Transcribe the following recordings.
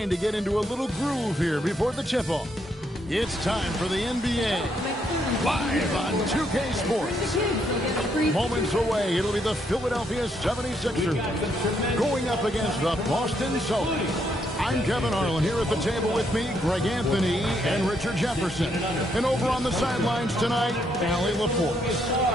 trying to get into a little groove here before the tip-off. It's time for the NBA. Live on 2K Sports. Moments away, it'll be the Philadelphia 76ers going up against the Boston Celtics. I'm Kevin Harlan here at the table with me, Greg Anthony and Richard Jefferson. And over on the sidelines tonight, Allie LaForce.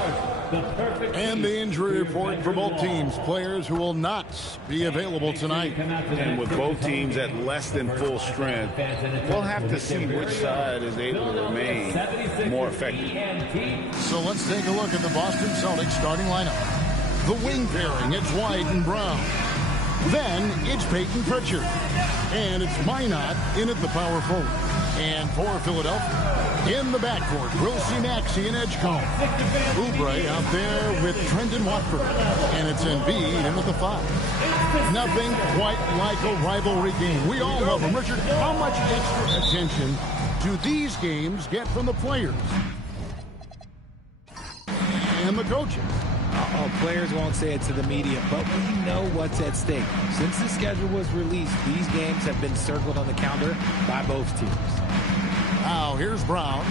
And the injury report for both teams. Players who will not be available tonight. And with both teams at less than full strength, we'll have to see which side is able to remain more effective. So let's take a look at the Boston Celtics starting lineup. The wing pairing, it's White and Brown. Then it's Peyton Pritchard. And it's Minot in at the power forward. And for Philadelphia, in the backcourt, we'll see Maxey and Edgecombe. Oubre out there with Trendon Watford. And it's Embiid in at the 5. Nothing quite like a rivalry game. We all love them. Richard, how much extra attention do these games get from the players and the coaches? Players won't say it to the media, but we know what's at stake. Since the schedule was released, these games have been circled on the calendar by both teams. Now, here's Brown.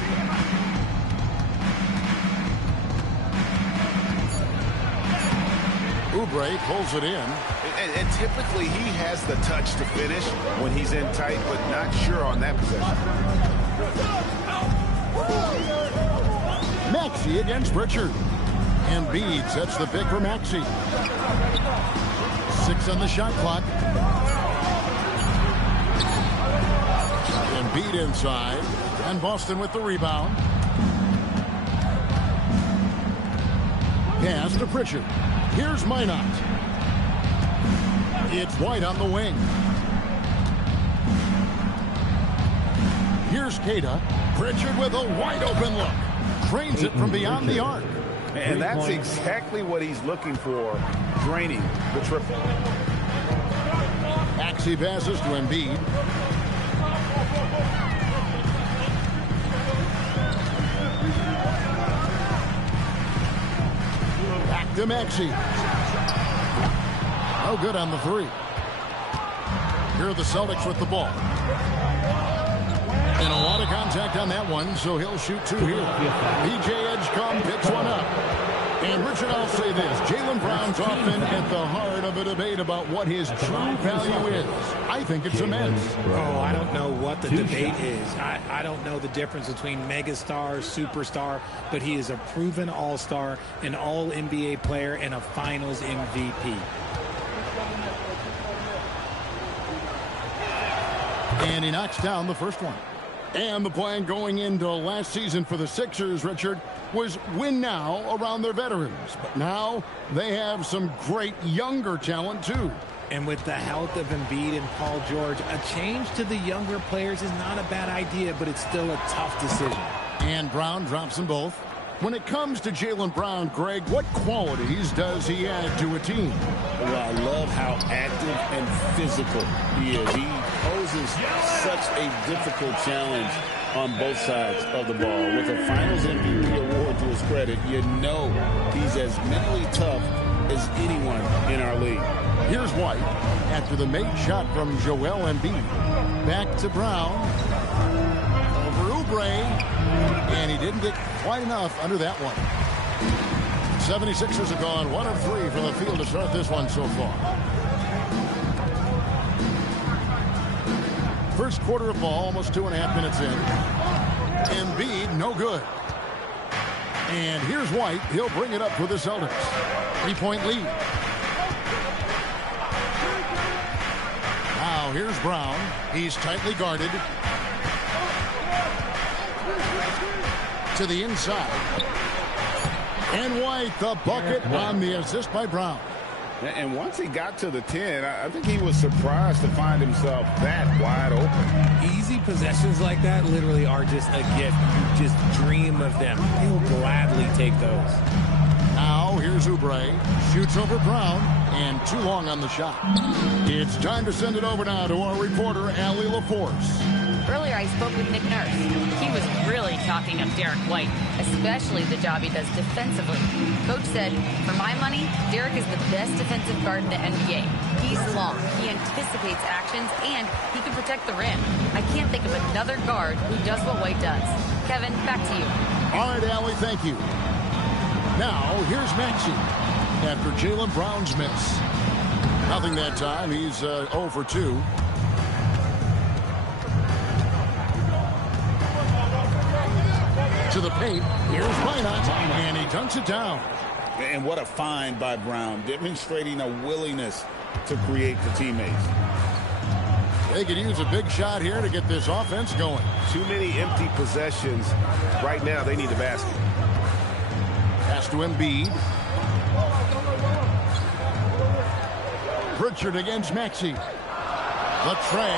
Oubre pulls it in. And typically he has the touch to finish when he's in tight, but not sure on that possession. Maxey against Pritchard. Embiid sets the pick for Maxey. 6 on the shot clock. Embiid inside. And Boston with the rebound. Pass to Pritchard. Here's Minot. It's White on the wing. Here's Keita. Pritchard with a wide open look. Drains it from beyond the arc. And that's exactly what he's looking for, draining the triple. Maxey passes to Embiid. Back to Maxey. No good on the 3. Here are the Celtics with the ball. And a lot of contact on that one, so he'll shoot 2 here. PJ Edgecombe picks one up. And Richard, I'll say this. Jaylen Brown's often at the heart of a debate about what his true value is. I think it's immense. Oh, I don't know what the debate is. I don't know the difference between megastar, superstar, but he is a proven all-star, an all-NBA player, and a finals MVP. And he knocks down the first one. And the plan going into last season for the Sixers, Richard, was win now around their veterans. But now they have some great younger talent, too. And with the health of Embiid and Paul George, a change to the younger players is not a bad idea, but it's still a tough decision. And Brown drops them both. When it comes to Jaylen Brown, Greg, what qualities does he add to a team? Well, I love how active and physical he is. He poses such a difficult challenge on both sides of the ball. With a Finals MVP award to his credit, you know he's as mentally tough as anyone in our league. Here's White after the made shot from Joel Embiid. Back to Brown. Over Oubre. And he didn't get quite enough under that one. 76ers have gone 1 of 3 from the field to start this one so far. First quarter of ball, almost 2.5 minutes in. Embiid, no good. And here's White. He'll bring it up for the Celtics. 3-point lead. Now here's Brown. He's tightly guarded. To the inside. And White, the bucket on the assist by Brown. And once he got to the 10, I think he was surprised to find himself that wide open. Easy possessions like that literally are just a gift. You just dream of them. He'll gladly take those. Now here's Oubre. Shoots over Brown. And too long on the shot. It's time to send it over now to our reporter, Allie LaForce. Earlier, I spoke with Nick Nurse. He was really talking up Derek White, especially the job he does defensively. Coach said, for my money, Derek is the best defensive guard in the NBA. He's long, he anticipates actions, and he can protect the rim. I can't think of another guard who does what White does. Kevin, back to you. All right, Allie, thank you. Now, here's Maxey after Jaylen Brown's miss. Nothing that time. He's 0 for 2. To the paint. Here's Minot, and he dunks it down. And what a find by Brown, demonstrating a willingness to create for teammates. They could use a big shot here to get this offense going. Too many empty possessions. Right now, they need a basket. Pass to Embiid. Pritchard against Maxey. Latrey.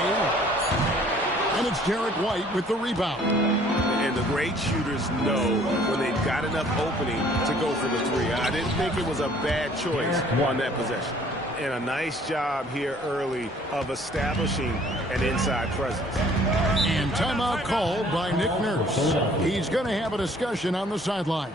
And it's Derek White with the rebound. And the great shooters know when they've got enough opening to go for the three. I didn't think it was a bad choice on that possession. And a nice job here early of establishing an inside presence. And timeout called by Nick Nurse. He's going to have a discussion on the sideline.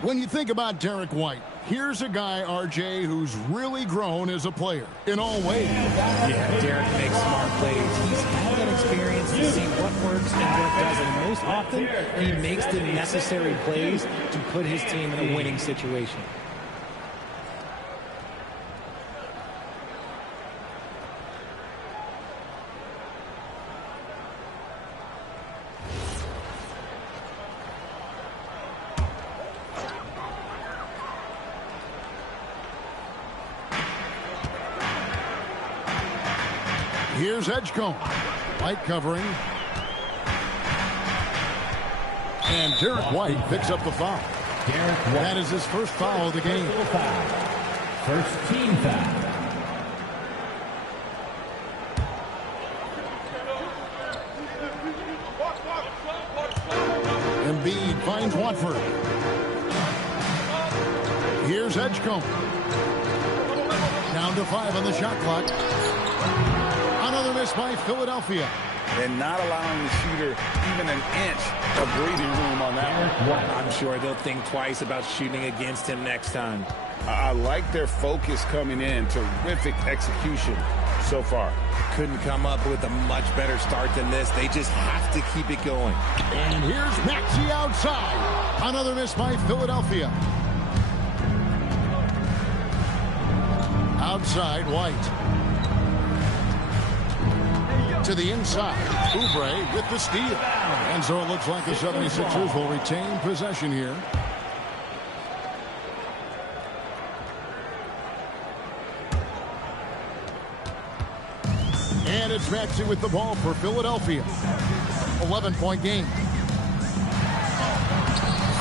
When you think about Derek White, here's a guy, RJ, who's really grown as a player in all ways. Yeah, Derek makes smart plays. He's had that experience to see what works and what doesn't. And most often, he makes the necessary plays to put his team in a winning situation. Here's Edgecombe. White covering. And Derek White picks up the foul. That is his first foul of the game. First team foul. Embiid finds Watford. Here's Edgecombe. Down to 5 on the shot clock. Another miss by Philadelphia. And not allowing the shooter even an inch of breathing room on that one. I'm sure they'll think twice about shooting against him next time. I like their focus coming in. Terrific execution so far. Couldn't come up with a much better start than this. They just have to keep it going. And here's Maxey outside. Another miss by Philadelphia. Outside, White. To the inside. Oubre with the steal. And so it looks like the 76ers will retain possession here. And it's Maxey with the ball for Philadelphia. 11-point game.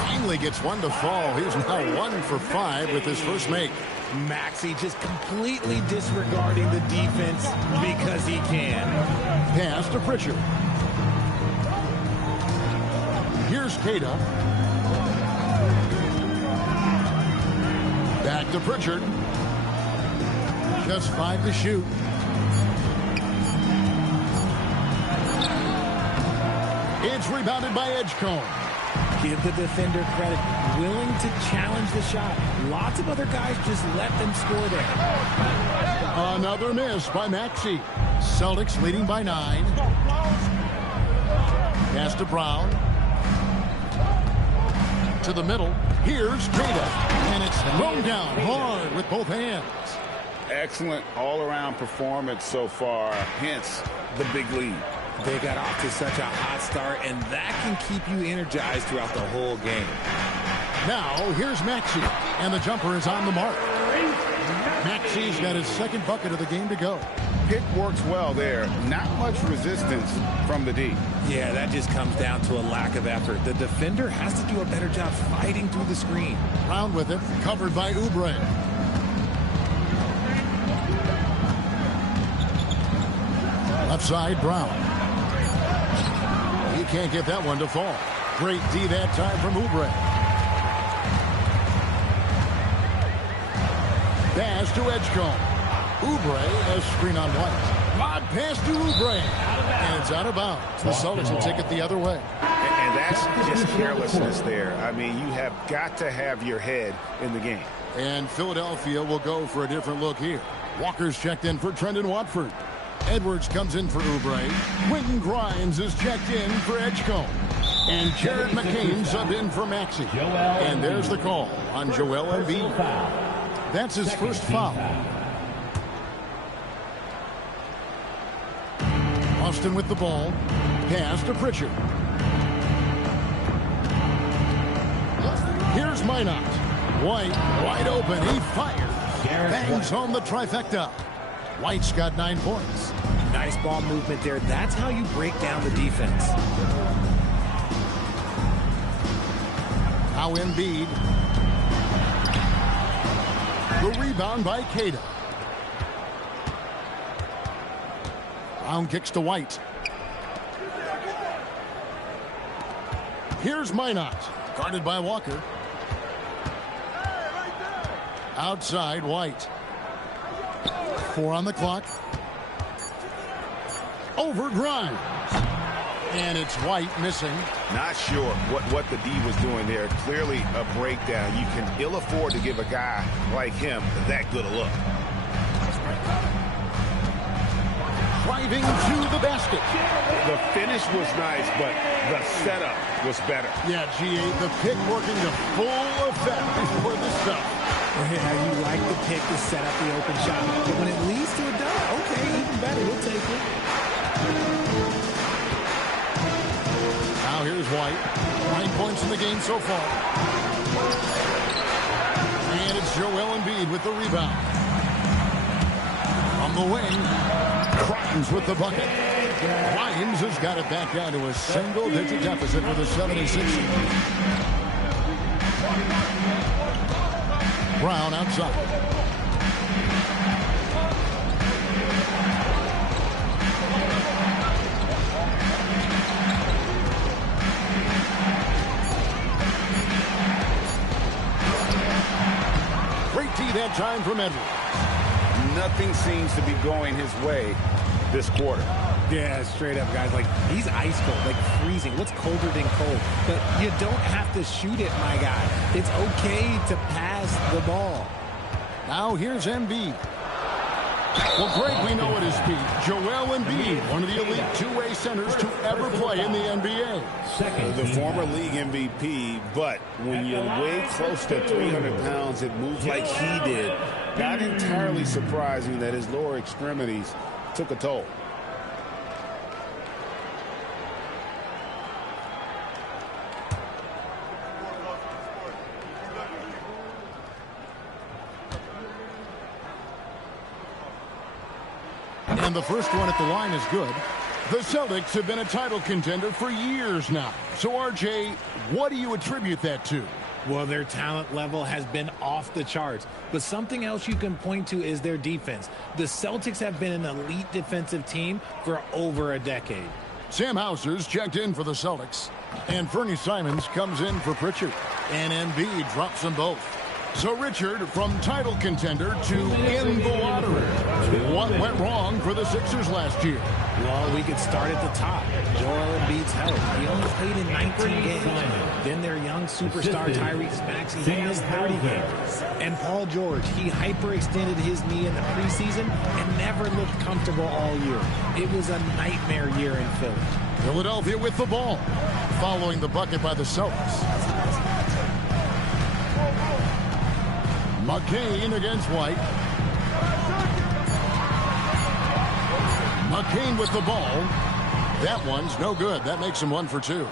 Finally gets one to fall. He's now 1 for 5 with his first make. Maxey just completely disregarding the defense because he can. Pass to Pritchard. Here's Kata. Back to Pritchard. Just 5 to shoot. It's rebounded by Edgecombe. Give the defender credit. Willing to challenge the shot. Lots of other guys just let them score there. Another miss by Maxey. Celtics leading by 9. Pass to Brown. To the middle. Here's Kata. And it's thrown down hard with both hands. Excellent all-around performance so far. Hence the big lead. They got off to such a hot start, and that can keep you energized throughout the whole game. Now, here's Maxey, and the jumper is on the mark. Maxey's got his second bucket of the game to go. Pick works well there. Not much resistance from the D. Yeah, that just comes down to a lack of effort. The defender has to do a better job fighting through the screen. Brown with it, covered by Oubre. Left side, Brown. He can't get that one to fall. Great D that time from Oubre. Pass to Edgecombe. Oubre, a screen on White. Lob pass to Oubre. And It's out of bounds. The Celtics will take it the other way. And that's just carelessness there. I mean, you have got to have your head in the game. And Philadelphia will go for a different look here. Walker's checked in for Trendon Watford. Edwards comes in for Oubre. Quentin Grimes is checked in for Edgecombe. And Jared McCain subbed in for Maxey. And there's the call on Joel Embiid. That's his first foul. Austin with the ball. Pass to Pritchard. Here's Minot. White wide open. He fires. Bangs home the trifecta. White's got 9 points. Nice ball movement there. That's how you break down the defense. Now Embiid. The rebound by Cada. Brown kicks to White. Here's Minot. Guarded by Walker. Outside, White. 4 on the clock. Over Grimes. And it's White missing. Not sure what the D was doing there. Clearly a breakdown. You can ill afford to give a guy like him that good a look. Driving to the basket. The finish was nice, but the setup was better. Yeah, G8, the pick working to full effect before the stuff. Yeah, you like the pick to set up the open shot. But when it leads to a dunk, okay, even better. We'll take it. Now here's White. 9 points in the game so far. And it's Joel Embiid with the rebound. From the wing, Grimes with the bucket. Grimes has got it back down to a single-digit deficit for the 76ers. Brown outside. Great tee that time from Edwards. Nothing seems to be going his way this quarter. Yeah, straight up, guys. Like, he's ice cold, like freezing. What's colder than cold? But you don't have to shoot it, my guy. It's okay to pass the ball. Now here's Embiid. Well, Greg, we know at his peak, Joel Embiid, one of the elite two-way centers to ever play in the NBA. The former league MVP, but when you weigh close to 300 pounds, it moves like he did. Not entirely surprising that his lower extremities took a toll. And the first one at the line is good. The Celtics have been a title contender for years now. So, RJ, what do you attribute that to? Well, their talent level has been off the charts. But something else you can point to is their defense. The Celtics have been an elite defensive team for over a decade. Sam Hauser's checked in for the Celtics. And Fernie Simons comes in for Pritchard. And Embiid drops them both. So, Richard, from title contender to in the lottery. What went wrong for the Sixers last year? Well, we could start at the top. Joel Embiid's health. He only played in 19 games. Then their young superstar Tyrese Maxey, he missed 30 games. And Paul George, he hyperextended his knee in the preseason and never looked comfortable all year. It was a nightmare year in Philly. Philadelphia with the ball, following the bucket by the Celtics. McCain against White. McCain with the ball. That one's no good. That makes him 1 for 2.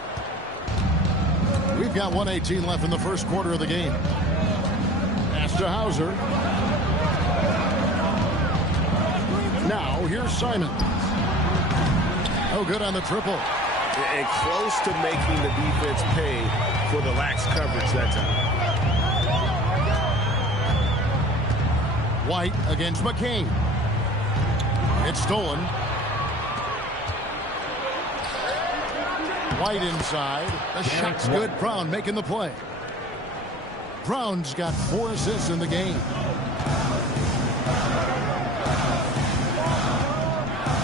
We've got 1:18 left in the first quarter of the game. Pass to Hauser. Now here's Simon. No good on the triple. And close to making the defense pay for the lax coverage that time. White against McCain. It's stolen. White inside. The shot's good. Brown making the play. Brown's got 4 assists in the game.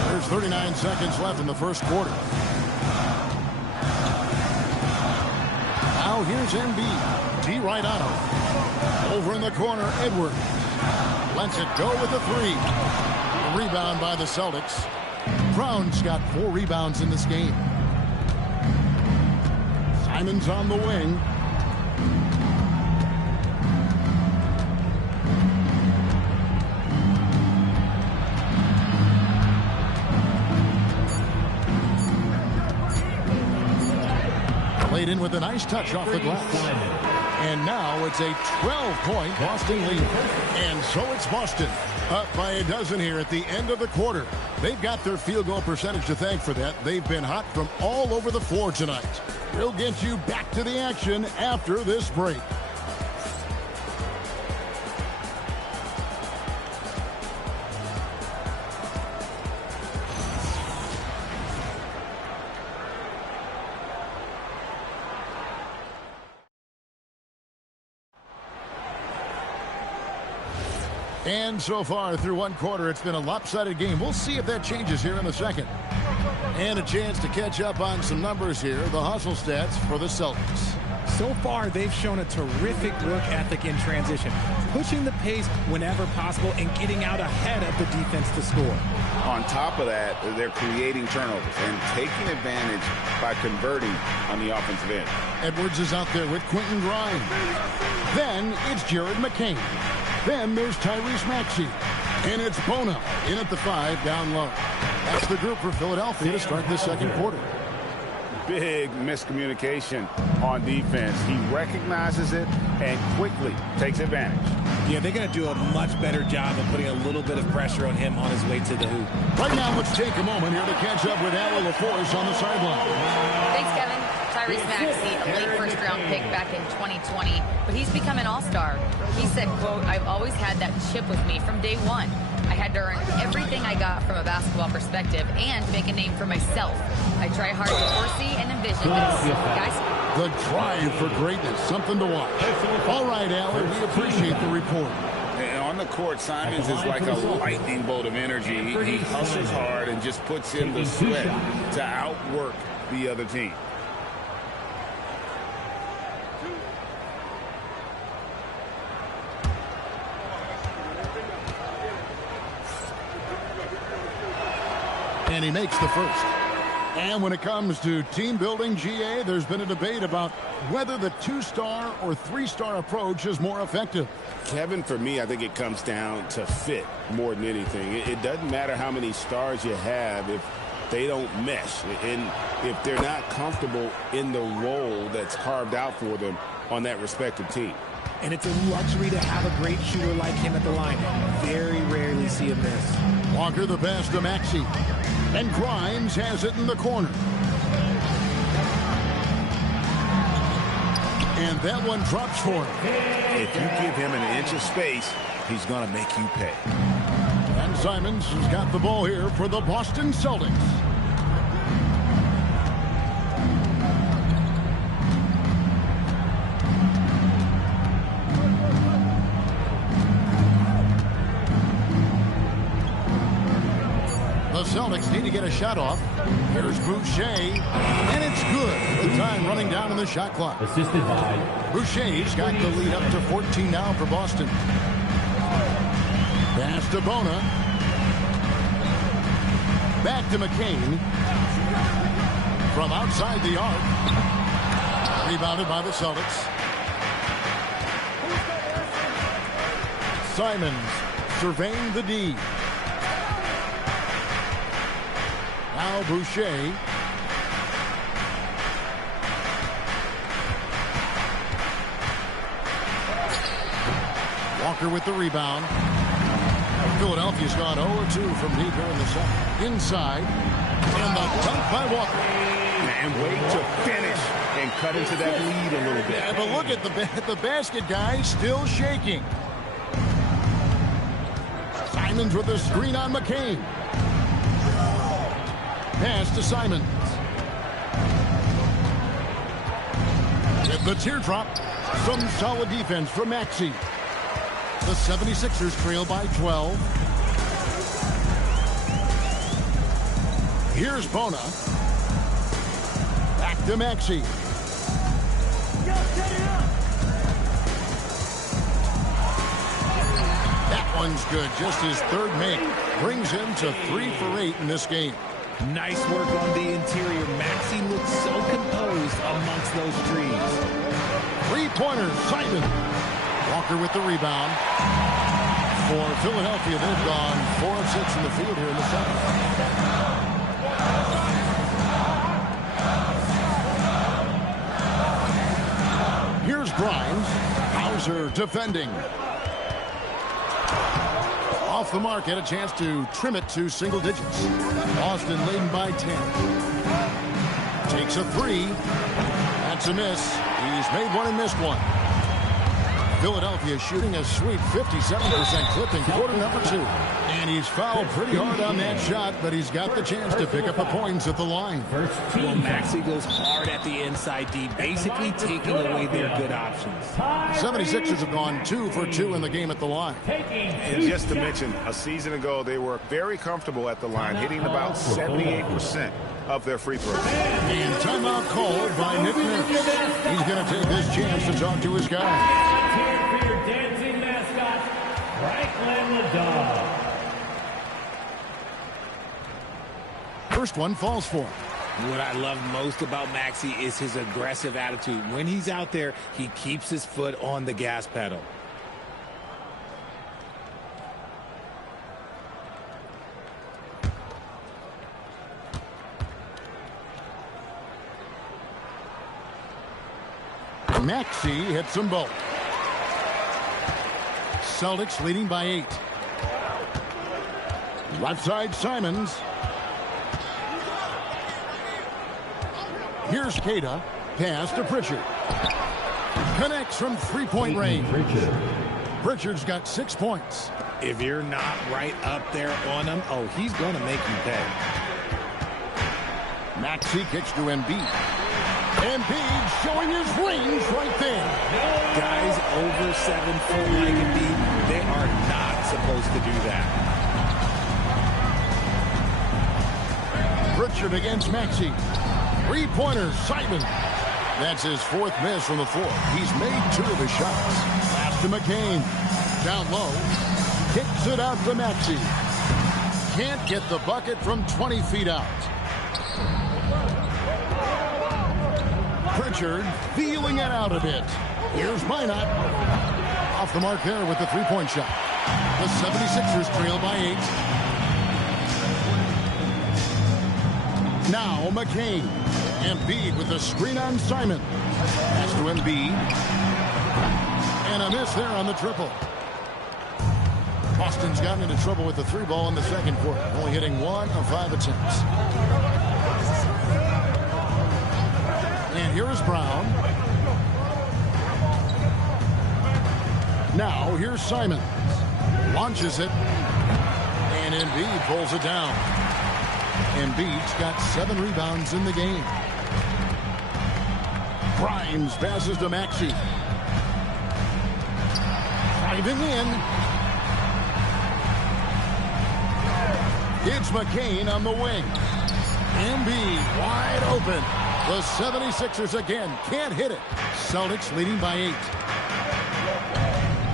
There's 39 seconds left in the first quarter. Now here's Embiid. D right on him. Over in the corner, Edwards. Lets it go with the three. A rebound by the Celtics. Brown's got 4 rebounds in this game. Simon's on the wing. Laid in with a nice touch off the glass. And now it's a 12-point Boston lead. And so it's Boston up by a dozen here at the end of the quarter. They've got their field goal percentage to thank for that. They've been hot from all over the floor tonight. We'll get you back to the action after this break. And so far through one quarter, it's been a lopsided game. We'll see if that changes here in the second. And a chance to catch up on some numbers here. The hustle stats for the Celtics. So far, they've shown a terrific work ethic in transition, pushing the pace whenever possible and getting out ahead of the defense to score. On top of that, they're creating turnovers and taking advantage by converting on the offensive end. Edwards is out there with Quentin Grimes. Then it's Jared McCain. Then there's Tyrese Maxey. And it's Bono in at the 5 down low. That's the group for Philadelphia to start the second quarter. Big miscommunication on defense. He recognizes it and quickly takes advantage. Yeah, they're going to do a much better job of putting a little bit of pressure on him on his way to the hoop. Right now, let's take a moment here to catch up with Al LaForce on the sideline. Thanks, Kevin. Tyrese Maxey, a late first-round pick back in 2020, but he's become an all-star. He said, quote, "I've always had that chip with me from day one. I had to earn everything I got from a basketball perspective and make a name for myself. I try hard to foresee and envision this." Guys? The drive for greatness, something to watch. All right, Al, we appreciate the report. On the court, Simons is like a lightning bolt of energy. He hustles hard and just puts in the sweat to outwork the other team. And he makes the first. And when it comes to team building, GA, there's been a debate about whether the 2-star or 3-star approach is more effective. Kevin, for me, I think it comes down to fit more than anything. It doesn't matter how many stars you have if they don't mesh and if they're not comfortable in the role that's carved out for them on that respective team. And it's a luxury to have a great shooter like him at the line. Very rarely see him miss. Walker the pass to Maxey. And Grimes has it in the corner. And that one drops for him. If you give him an inch of space, he's going to make you pay. And Simons has got the ball here for the Boston Celtics. The Celtics need to get a shot off. Here's Boucher, and it's good. The time running down in the shot clock. Assisted by Boucher's got the lead up to 14 now for Boston. Pass to Bona. Back to McCain. From outside the arc. Rebounded by the Celtics. Simons surveying the D. Now Boucher. Walker with the rebound. Philadelphia's gone 0-2 from deep here in the second. Inside. And the dunk by Walker. And wait to finish and cut into that lead a little bit. Yeah, but look at the basket, guys, still shaking. Simons with the screen on McCain. Pass to Simons. With the teardrop, some solid defense from Maxey. The 76ers trail by 12. Here's Bona. Back to Maxey. That one's good. Just his third make. Brings him to 3 for 8 in this game. Nice work on the interior. Maxey looks so composed amongst those trees. Three-pointer, Simon. Walker with the rebound. For Philadelphia, they've gone 4 of 6 in the field here in the seventh. Here's Grimes. Hauser defending. Off the mark, had a chance to trim it to single digits. Boston leading by 10. Takes a 3. That's a miss. He's made one and missed one. Philadelphia shooting a sweet 57% clip in quarter number 2. And he's fouled pretty hard on that shot, but he's got the chance to pick up the points at the line. Well, Maxey goes hard at the inside D, basically taking away their good options. 76ers have gone 2 for 2 in the game at the line. And just to mention, a season ago, they were very comfortable at the line, hitting about 78% of their free throws. And timeout called by Nick Nurse. He's going to take this chance to talk to his guys. Here for your dancing mascot, Franklin the Dog. First one falls for him. What I love most about Maxey is his aggressive attitude. When he's out there, he keeps his foot on the gas pedal. Maxey hits them both. Celtics leading by 8. Left side, Simons. Here's Queta. Pass to Pritchard. Connects from three-point range. Pritchard's got 6 points. If you're not right up there on him, oh, he's going to make you pay. Maxey kicks to Embiid. Embiid showing his range right there. Guys over 7 foot like Embiid, they are not supposed to do that. Pritchard against Maxey. Three-pointer, Simon. That's his 4th miss from the floor. He's made 2 of his shots. Pass to McCain. Down low. Kicks it out to Maxey. Can't get the bucket from 20 feet out. Pritchard feeling it out a bit. Here's Minot. Off the mark there with the three-point shot. The 76ers trail by 8. Now McCain. Embiid with a screen on Simon. Pass to Embiid. And a miss there on the triple. Boston's gotten into trouble with the 3 ball in the second quarter. Only hitting 1 of 5 attempts. And here is Brown. Now here's Simon. Launches it. And Embiid pulls it down. Embiid's got 7 rebounds in the game. Grimes passes to Maxey. Driving in. It's McCain on the wing. Embiid wide open. The 76ers again can't hit it. Celtics leading by 8.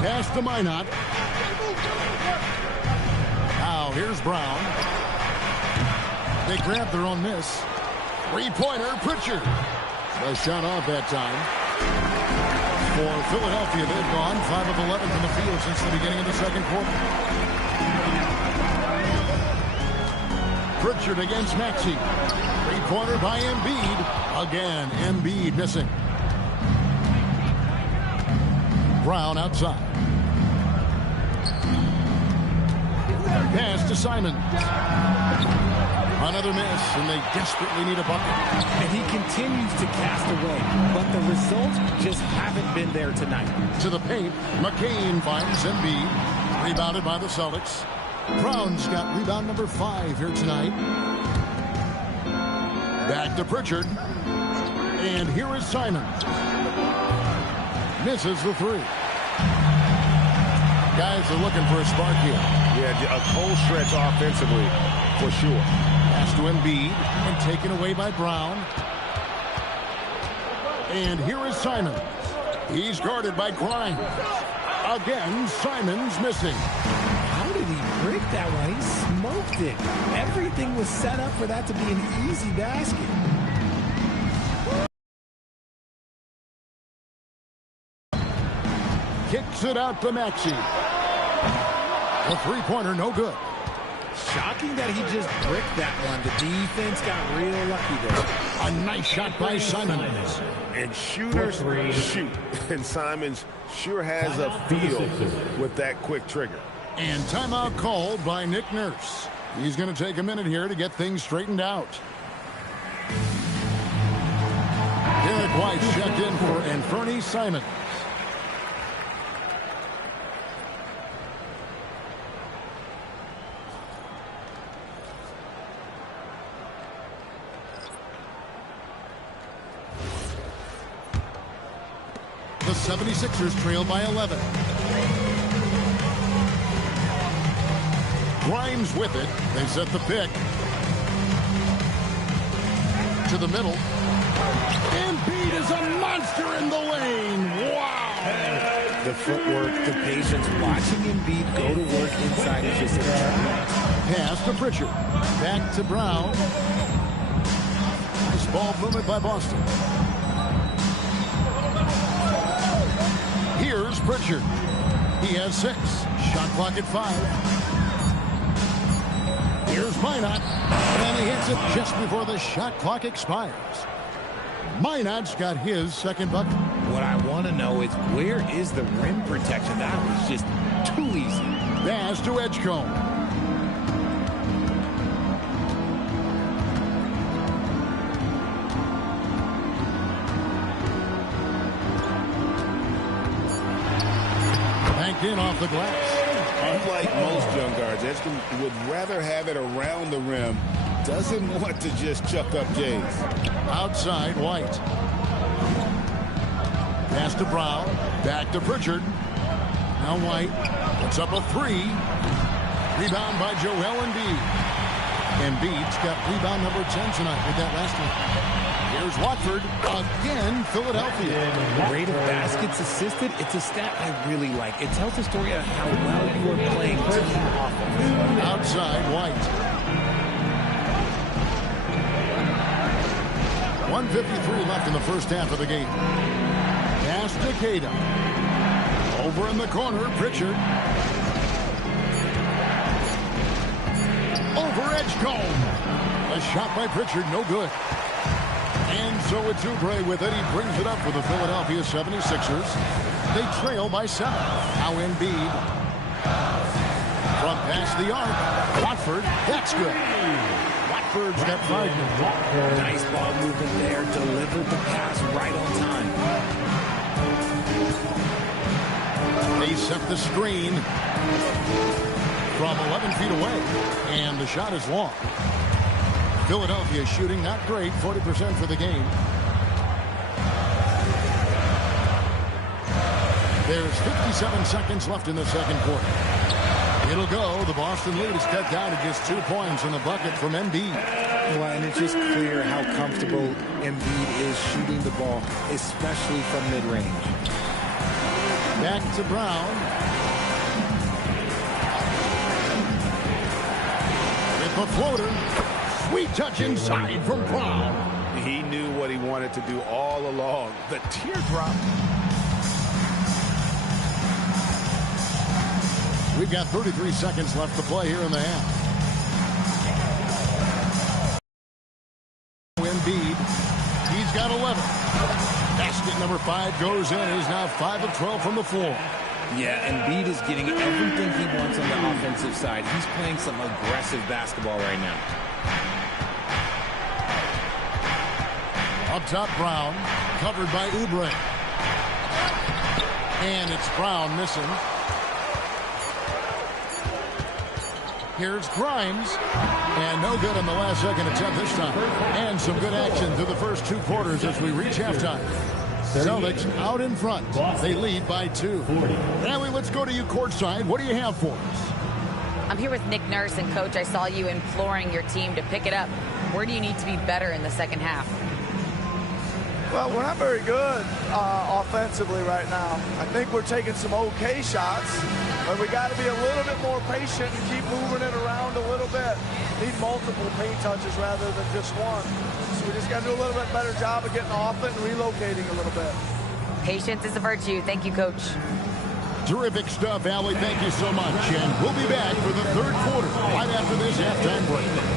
Pass to Minot. Now here's Brown. They grab their own miss. Three-pointer, Pritchard. The shot off that time. For Philadelphia, they've gone 5 of 11 from the field since the beginning of the second quarter. Pritchard against Maxey. Three-pointer by Embiid. Again, Embiid missing. Brown outside. Pass to Simon. Another miss, and they desperately need a bucket. And he continues to cast away, but the results just haven't been there tonight. To the paint, McCain finds Embiid. Rebounded by the Celtics. Brown's got rebound number 5 here tonight. Back to Pritchard. And here is Simon. Misses the 3. Guys are looking for a spark here. Yeah, a cold stretch offensively, for sure. Pass to Embiid and taken away by Brown. And here is Simons. He's guarded by Grimes. Again, Simons missing. How did he break that one? He smoked it. Everything was set up for that to be an easy basket. Kicks it out to Maxey. A three-pointer, no good. Shocking that he just bricked that one. The defense got real lucky there. A nice shot by Simons. And shooters shoot. And Simons sure has a feel with that quick trigger. And timeout called by Nick Nurse. He's going to take a minute here to get things straightened out. Derek White checked in for Anthony Simons. The 76ers trail by 11. Grimes with it. They set the pick. To the middle. Embiid is a monster in the lane. Wow. The footwork, the patience, watching Embiid go to work inside is just Pass to Pritchard. Back to Brown. This ball movement by Boston. Here's Pritchard. He has 6. Shot clock at 5. Here's Minot. And he hits it just before the shot clock expires. Minot's got his second bucket. What I want to know is where is the rim protection? That was just too easy. Pass to Edgecombe. Banked in off the glass. Unlike most young guards, Edgecombe would rather have it around the rim. Doesn't want to just chuck up Jays. Outside, White. Pass to Brown. Back to Pritchard. Now White puts up a 3. Rebound by Joel Embiid. Embiid's got rebound number 10 tonight with that last one. Here's Watford. Again, Philadelphia. Rate of baskets assisted, it's a stat I really like. It tells the story of how well you are playing team offense. Outside, White. 1:53 left in the first half of the game. Pass to Cada. Over in the corner, Pritchard. Over Edgecombe. A shot by Pritchard, no good. And so it's Oubre with it. He brings it up for the Philadelphia 76ers. They trail by 7. Now Embiid. From past the arc. Watford, that's good. Watford's got 5 minutes. Nice ball movement there. Delivered the pass right on time. They set the screen from 11 feet away. And the shot is long. Philadelphia shooting not great, 40% for the game. There's 57 seconds left in the second quarter. It'll go. The Boston lead is cut down to just 2 points in the bucket from Embiid. Well, and it's just clear how comfortable Embiid is shooting the ball, especially from mid-range. Back to Brown. With the floater. Sweet touch inside from Brown. He knew what he wanted to do all along. The teardrop. We've got 33 seconds left to play here in the half. Embiid. He's got 11. Basket number 5 goes in. He's now 5 of 12 from the floor. Yeah, Embiid is getting everything he wants on the offensive side. He's playing some aggressive basketball right now. Up top, Brown, covered by Oubre. And it's Brown missing. Here's Grimes. And no good on the last second attempt this time. And some good action through the first 2 quarters as we reach halftime. Celtics out in front. They lead by 2. Allie, let's go to you courtside. What do you have for us? I'm here with Nick Nurse, and Coach, I saw you imploring your team to pick it up. Where do you need to be better in the second half? Well, we're not very good offensively right now. I think we're taking some okay shots, but we got to be a little bit more patient and keep moving it around a little bit. Need multiple paint touches rather than just one. So we just got to do a little bit better job of getting off it and relocating a little bit. Patience is a virtue. Thank you, Coach. Terrific stuff, Allie. Thank you so much. And we'll be back for the third quarter right after this halftime break.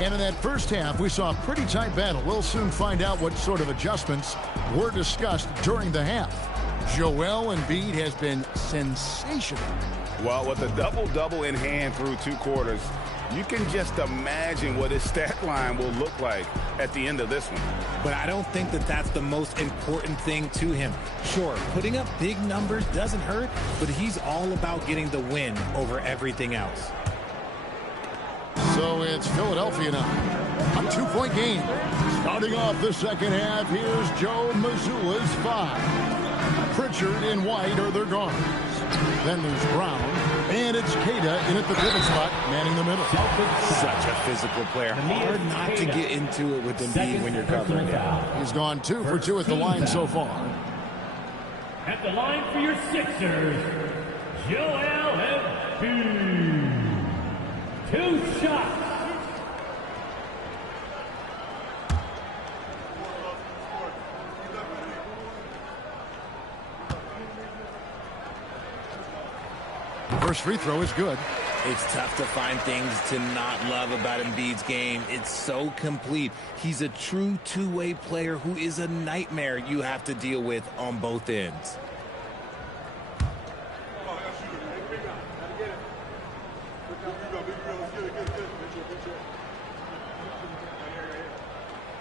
And in that first half, we saw a pretty tight battle. We'll soon find out what sort of adjustments were discussed during the half. Joel Embiid has been sensational. Well, with a double-double in hand through 2 quarters, you can just imagine what his stat line will look like at the end of this one. But I don't think that that's the most important thing to him. Sure, putting up big numbers doesn't hurt, but he's all about getting the win over everything else. So it's Philadelphia now. A 2-point game. Starting off the second half, here's Joe Mazzulla's 5. Pritchard and White are their guards. Then there's Brown. And it's Kata in at the pivot spot, manning the middle. Such a physical player. Hard not to get into it with Embiid when you're covering him. He's gone 2 for 2 at the line so far. At the line for your Sixers, Joel Embiid. 2 shots. First free throw is good. It's tough to find things to not love about Embiid's game. It's so complete. He's a true two-way player who is a nightmare you have to deal with on both ends.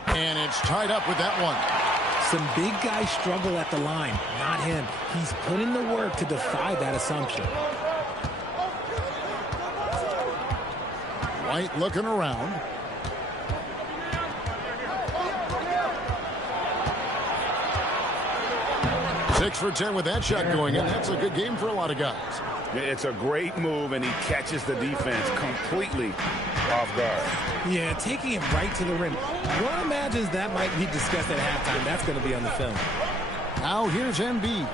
And it's tied up with that one. Some big guys struggle at the line, not him. He's put in the work to defy that assumption. White looking around. Six for 10 with that shot going in. That's a good game for a lot of guys. It's a great move, and he catches the defense completely off guard. Yeah, taking it right to the rim. One imagines that might be discussed at halftime. That's going to be on the film. Now here's Embiid.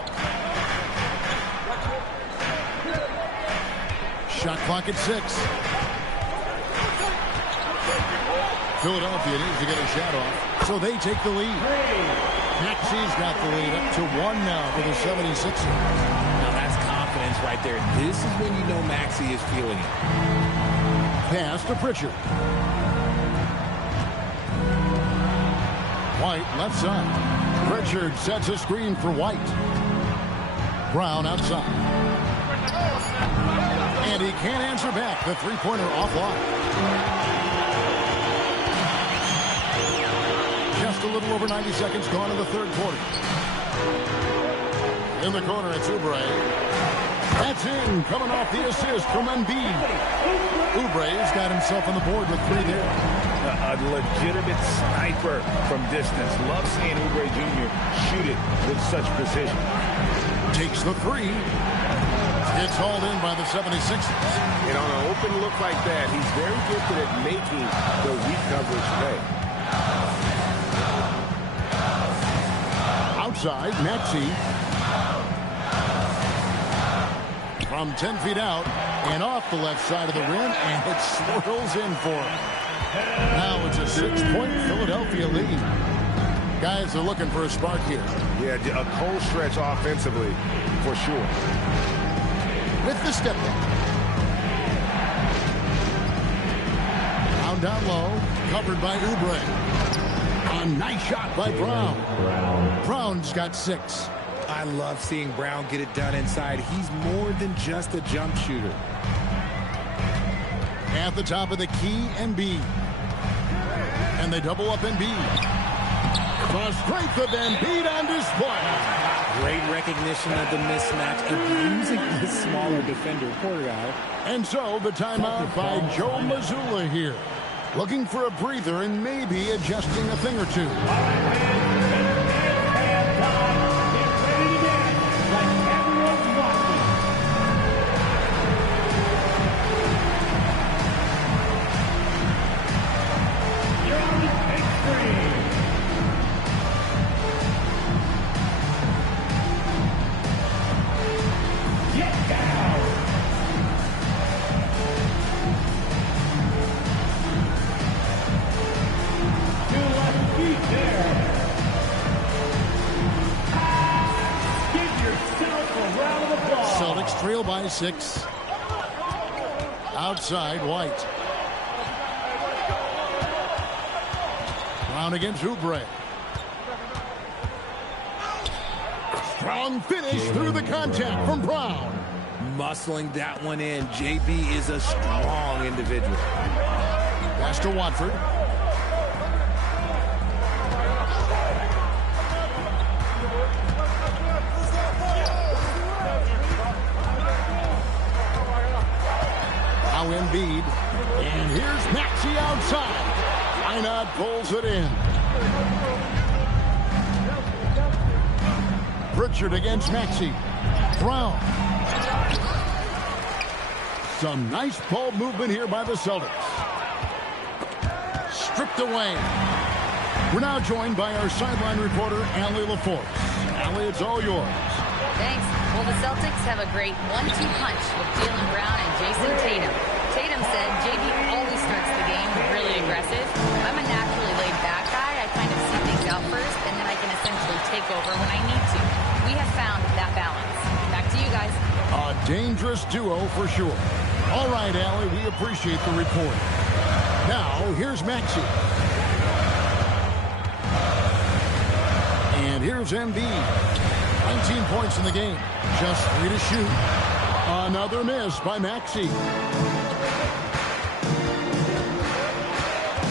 Shot clock at 6. Philadelphia needs to get a shot off, so they take the lead. Maxi's got the lead up to 1 now for the 76ers. Now that's confidence right there. This is when you know Maxey is feeling it. Pass to Pritchard. White left side. Pritchard sets a screen for White. Brown outside. And he can't answer back. The three-pointer offline. Just a little over 90 seconds gone in the third quarter. In the corner, it's Oubre. That's in, coming off the assist from Embiid. Oubre's got himself on the board with 3 there. A legitimate sniper from distance. Love seeing Oubre Jr. shoot it with such precision. Takes the 3. It's hauled in by the 76ers. And on an open look like that, he's very gifted at making the weak coverage play. Outside, Maxey. From 10 feet out and off the left side of the rim, and it swirls in for him. Now it's a 6-point Philadelphia lead. Guys are looking for a spark here. Yeah, a cold stretch offensively, for sure. With the step back. Down low, covered by Oubre. A nice shot by Brown. Brown's got 6. I love seeing Brown get it done inside. He's more than just a jump shooter. At the top of the key, Embiid. And they double up Embiid. The strength of Embiid on display. Great recognition of the mismatch, abusing the smaller defender, poor guy. And so the timeout by Joe Mazzulla here. Looking for a breather and maybe adjusting a thing or two. Celtics trail by 6. Outside, White. Brown against Oubre. Strong finish through the contact from Brown. Muscling that one in. JB is a strong individual. Pass to Watford. Now Embiid. And here's Maxey outside. Einat pulls it in. Pritchard against Maxey. Brown. Some nice ball movement here by the Celtics. Stripped away. We're now joined by our sideline reporter, Allie LaForce. Allie, it's all yours. Thanks. Well, the Celtics have a great 1-2 punch with Jaylen Brown and Jason Tatum. Tatum said JB always starts the game really aggressive. I'm a naturally laid-back guy. I kind of see things out first, and then I can essentially take over when I need to. We have found that balance. Back to you guys. A dangerous duo for sure. All right, Allie, we appreciate the report. Now, here's Maxey. And here's Embiid. 19 points in the game. Just 3 to shoot. Another miss by Maxey.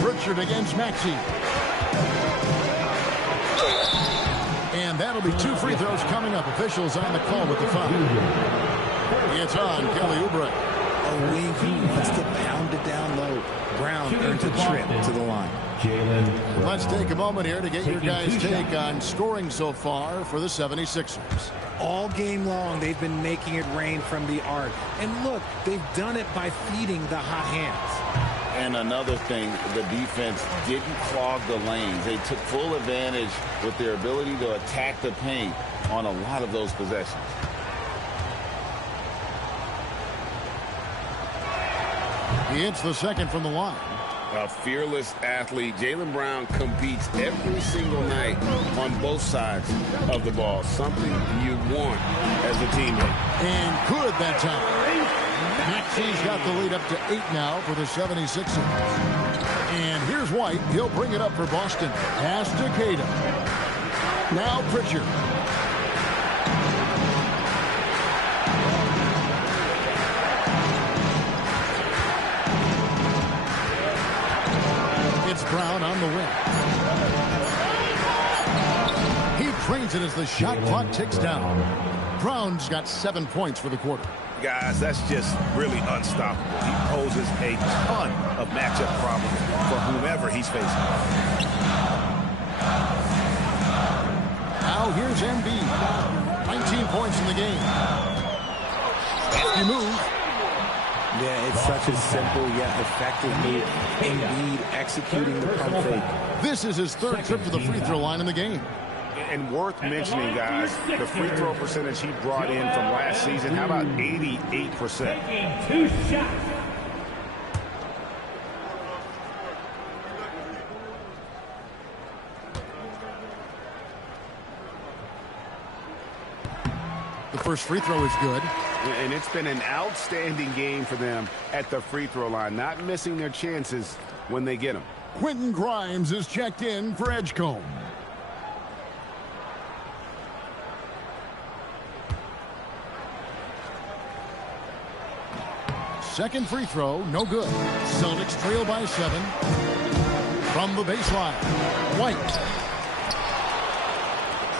Pritchard against Maxey. And that'll be 2 free throws coming up. Officials on the call with the foul. It's on Kelly Oubre. A wing who wants to pound it down low. Brown earns a trip to the line. Let's take a moment here to get your guys' take on scoring so far for the 76ers. All game long, they've been making it rain from the arc. And look, they've done it by feeding the hot hands. And another thing, the defense didn't clog the lanes. They took full advantage with their ability to attack the paint on a lot of those possessions. He hits the second from the line. A fearless athlete. Jaylen Brown competes every single night on both sides of the ball. Something you want as a teammate. And good that time. Maxey's got the lead up to 8 now for the 76ers. And here's White. He'll bring it up for Boston. Pass to Tatum. Now Pritchard. It's Brown on the wing. He trains it as the shot clock ticks down. Brown's got 7 points for the quarter. Guys, that's just really unstoppable. He poses a ton of matchup problems for whomever he's facing. Now here's Embiid. 19 points in the game. Hefty move. Yeah, it's such a simple yet effective move. Embiid executing the pump fake. This is his 3rd trip to the free throw line in the game. And worth mentioning, guys, the free throw percentage he brought in from last season. How about 88%? 2 shots. The first free throw is good. And it's been an outstanding game for them at the free throw line, not missing their chances when they get them. Quentin Grimes is checked in for Edgecombe. Second free throw, no good. Celtics trail by 7. From the baseline, White.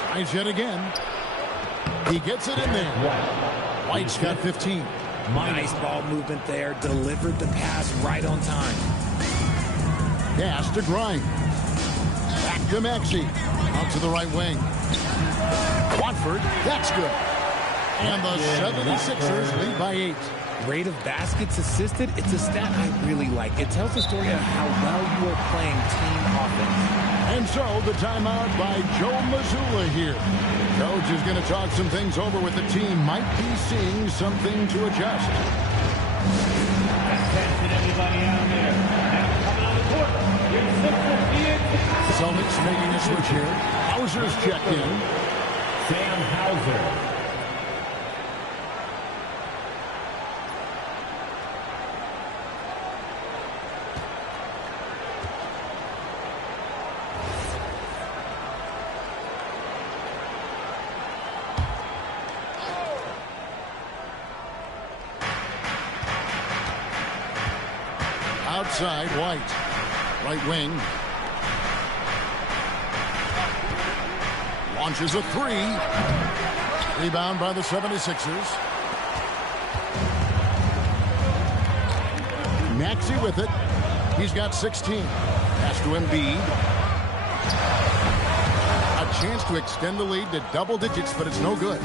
Tries yet again. He gets it in there. White's got 15. Nice ball movement there. Delivered the pass right on time. Pass to Grimes. Back to Maxey. Out to the right wing. Watford, that's good. And the 76ers lead by 8. Rate of baskets assisted, it's a stat I really like. It tells the story of how well you are playing team offense. And so the timeout by Joe Mazzulla here. Coach is going to talk some things over with the team. Might be seeing something to adjust. Attention, everybody out there. Now coming on the court. Here's the Celtics making a switch here. Hauser's checked in. Sam Hauser. Outside, White. Right wing. Launches a 3. Rebound by the 76ers. Maxey with it. He's got 16. Pass to Embiid. A chance to extend the lead to double digits, but it's no good.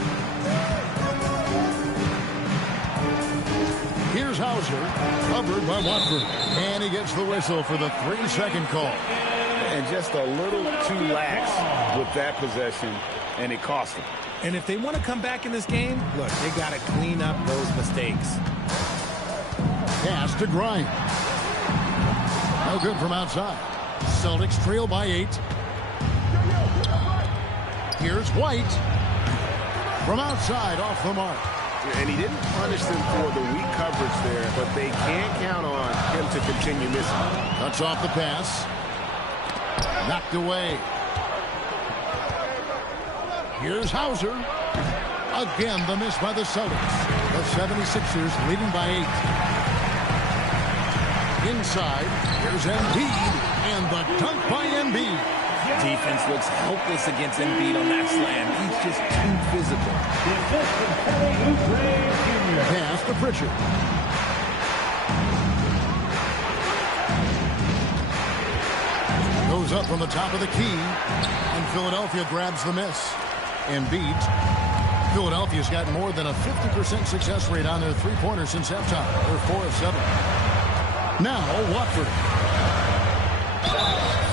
Here's Hauser, covered by Watford. And he gets the whistle for the 3-second call. And just a little too lax with that possession, and it cost him. And if they want to come back in this game, look, they got to clean up those mistakes. Pass to Grimes. No good from outside. Celtics trail by 8. Here's White. From outside, off the mark. And he didn't punish them for the weak coverage there, but they can't count on him to continue missing. Cuts off the pass. Knocked away. Here's Hauser. Again, the miss by the Celtics. The 76ers leading by 8. Inside, here's Embiid, and the dunk by Embiid. Defense looks helpless against Embiid on that slam. He's just too physical. Pass to Pritchard. Goes up from the top of the key, and Philadelphia grabs the miss. Embiid. Philadelphia's got more than a 50% success rate on their three-pointers since halftime. They're 4 of 7. Now, Watford.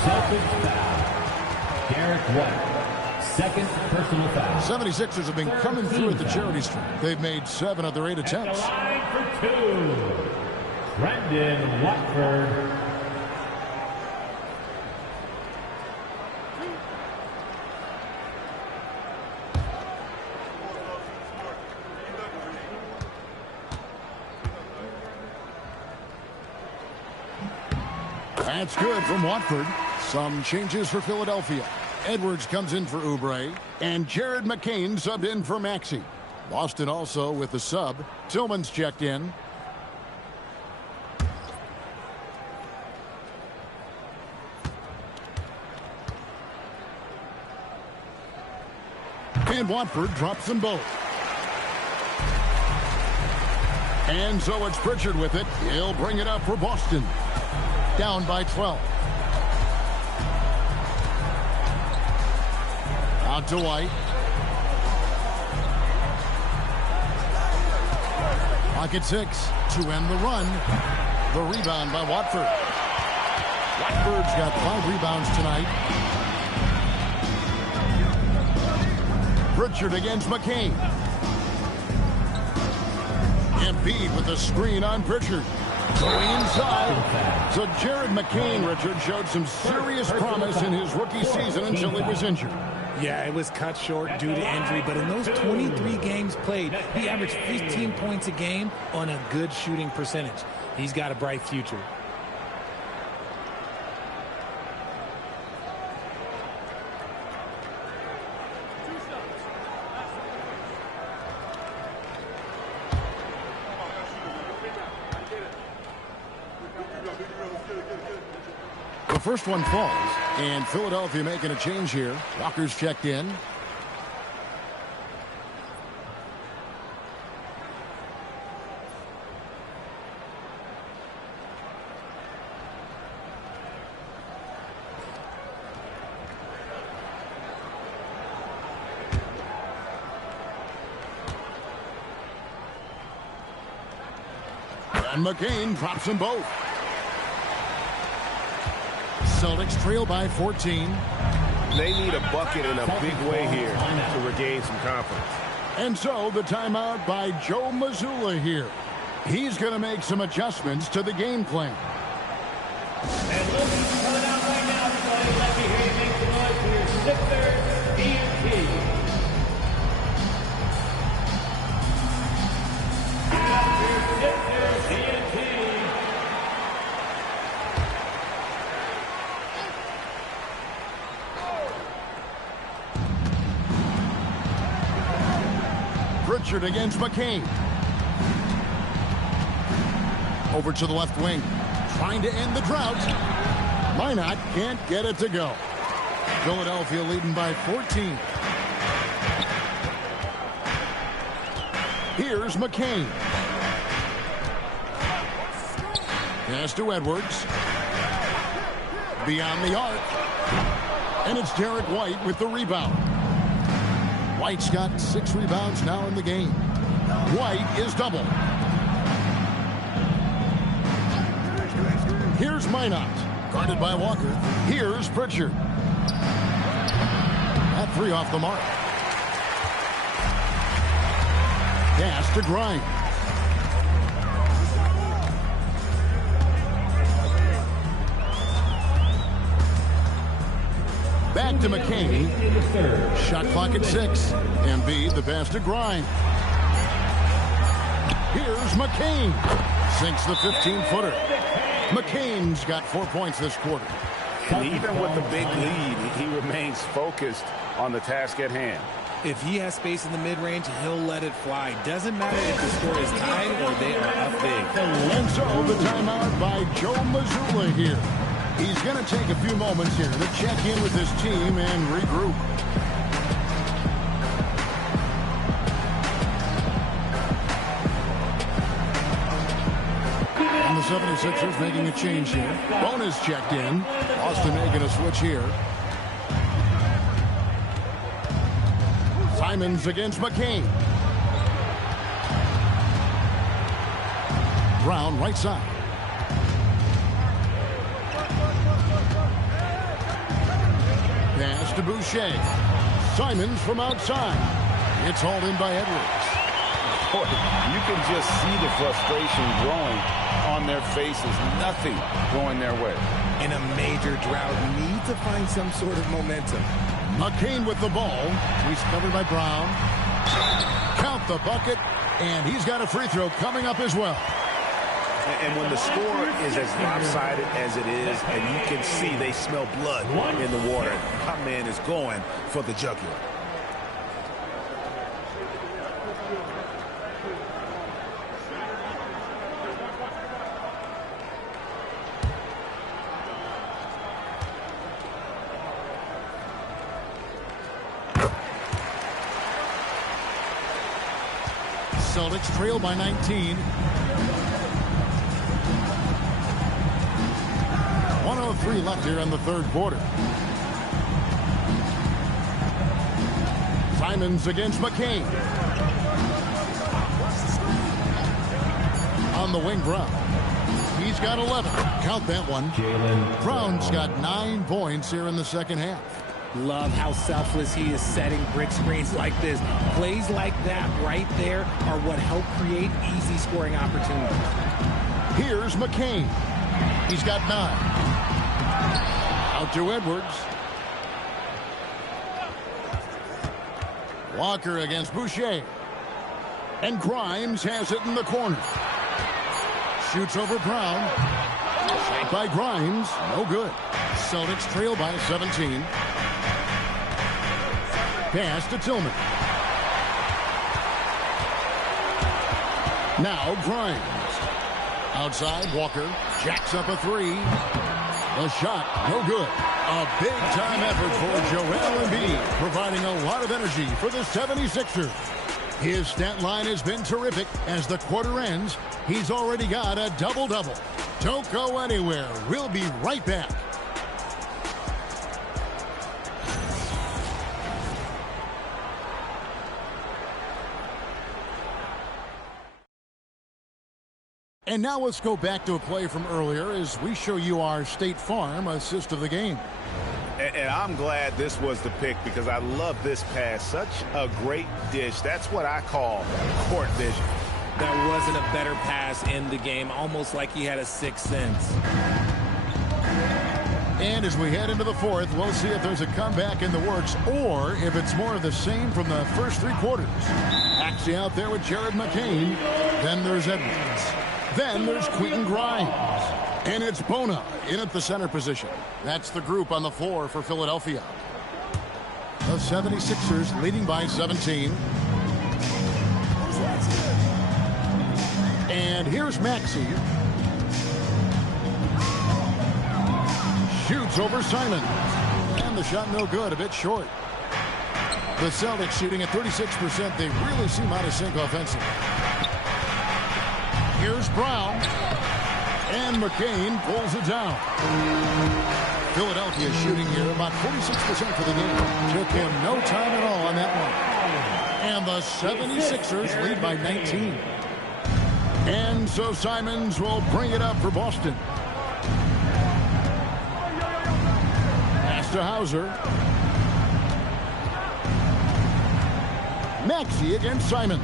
Celtics foul. Derek White. Second personal foul. 76ers have been coming through at the charity stripe. They've made 7 of their 8 attempts. Line for 2. Brendan Watford. That's good from Watford. Some changes for Philadelphia. Edwards comes in for Oubre, and Jared McCain subbed in for Maxey. Boston also with the sub. Tillman's checked in. And Watford drops them both. And so it's Pritchard with it. He'll bring it up for Boston. Down by 12. Out to White. Pocket 6 to end the run. The rebound by Watford. Watford's got 5 rebounds tonight. Pritchard against McCain. Embiid with the screen on Pritchard. Going inside. So Jared McCain, Richard, showed some serious promise in his rookie season until he was injured. Yeah, it was cut short due to injury, but in those 23 games played, he averaged 15 points a game on a good shooting percentage. He's got a bright future. first one falls, and Philadelphia making a change here. Walker's checked in. And McCain drops them both. Celtics trail by 14. They need a bucket in a big way here to regain some confidence. And so the timeout by Joe Mazzulla here. He's going to make some adjustments to the game plan. And looking coming out right now, everybody. Let me hear you make some noise for your Sixers ENT. Your Sixers ENT. Pritchard against McCain. Over to the left wing. Trying to end the drought. Minot can't get it to go. Philadelphia leading by 14. Here's McCain. Pass to Edwards. Beyond the arc. And it's Derek White with the rebound. White's got 6 rebounds now in the game. White is double. Here's Minot. Guarded by Walker. Here's Pritchard. That 3 off the mark. Pass to Grimes. Back to McCain. Shot clock at 6. Embiid the pass to Grimes. Here's McCain. Sinks the 15-footer. McCain's got 4 points this quarter. And even with the big lead, he remains focused on the task at hand. If he has space in the mid-range, he'll let it fly. Doesn't matter if the score is tied or they are up big. And so the timeout by Joe Mazzulla here. He's going to take a few moments here to check in with his team and regroup. And the 76ers making a change here. Bonus checked in. Boston making a switch here. Simons against McCain. Brown right side. Pass to Boucher. Simons from outside. It's hauled in by Edwards. Boy, you can just see the frustration growing on their faces. Nothing going their way. In a major drought, need to find some sort of momentum. McCain with the ball. He's covered by Brown. Count the bucket, and he's got a free throw coming up as well. And when the score is as lopsided as it is, and you can see they smell blood in the water, my man is going for the jugular. Celtics trail by 19. 1:03 left here in the third quarter. Simons against McCain. On the wing, Brown. He's got 11. Count that one. Brown's got 9 points here in the second half. Love how selfless he is setting brick screens like this. Plays like that right there are what help create easy scoring opportunities. Here's McCain. He's got 9. Out to Edwards. Walker against Boucher. And Grimes has it in the corner. Shoots over Brown. Shot by Grimes. No good. Celtics trail by 17. Pass to Tillman. Now Grimes. Outside, Walker jacks up a 3. The shot, no good. A big-time effort for Joel Embiid, providing a lot of energy for the 76ers. His stat line has been terrific. As the quarter ends, he's already got a double-double. Don't go anywhere. We'll be right back. And now let's go back to a play from earlier as we show you our State Farm assist of the game. And I'm glad this was the pick because I love this pass. Such a great dish. That's what I call court vision. That wasn't a better pass in the game, almost like he had a sixth sense. And as we head into the fourth, we'll see if there's a comeback in the works or if it's more of the same from the first three quarters. Actually out there with Jared McCain. Then there's Edwards. Then there's Quentin Grimes. And it's Bona in at the center position. That's the group on the floor for Philadelphia. The 76ers leading by 17. And here's Maxey. Shoots over Simon. And the shot no good, a bit short. The Celtics shooting at 36%. They really seem out of sync offensively. Here's Brown. And McCain pulls it down. Philadelphia shooting here about 46% for the game. Took him no time at all on that one. And the 76ers lead by 19. And so Simons will bring it up for Boston. Pass to Hauser. Maxey against Simons.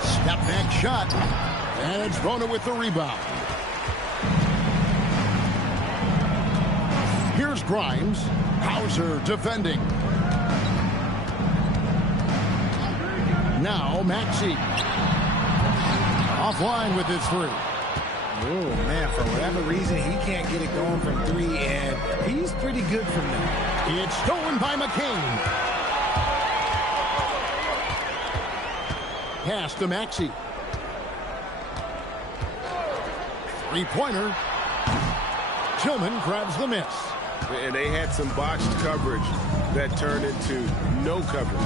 Step back shot. And it's Bona with the rebound. Here's Grimes. Hauser defending. Now Maxey. Offline with his three. Oh, man, for whatever reason, he can't get it going from three, and he's pretty good from there. It's stolen by McCain. Pass to Maxey. Three-pointer. Tillman grabs the miss. And they had some botched coverage that turned into no coverage.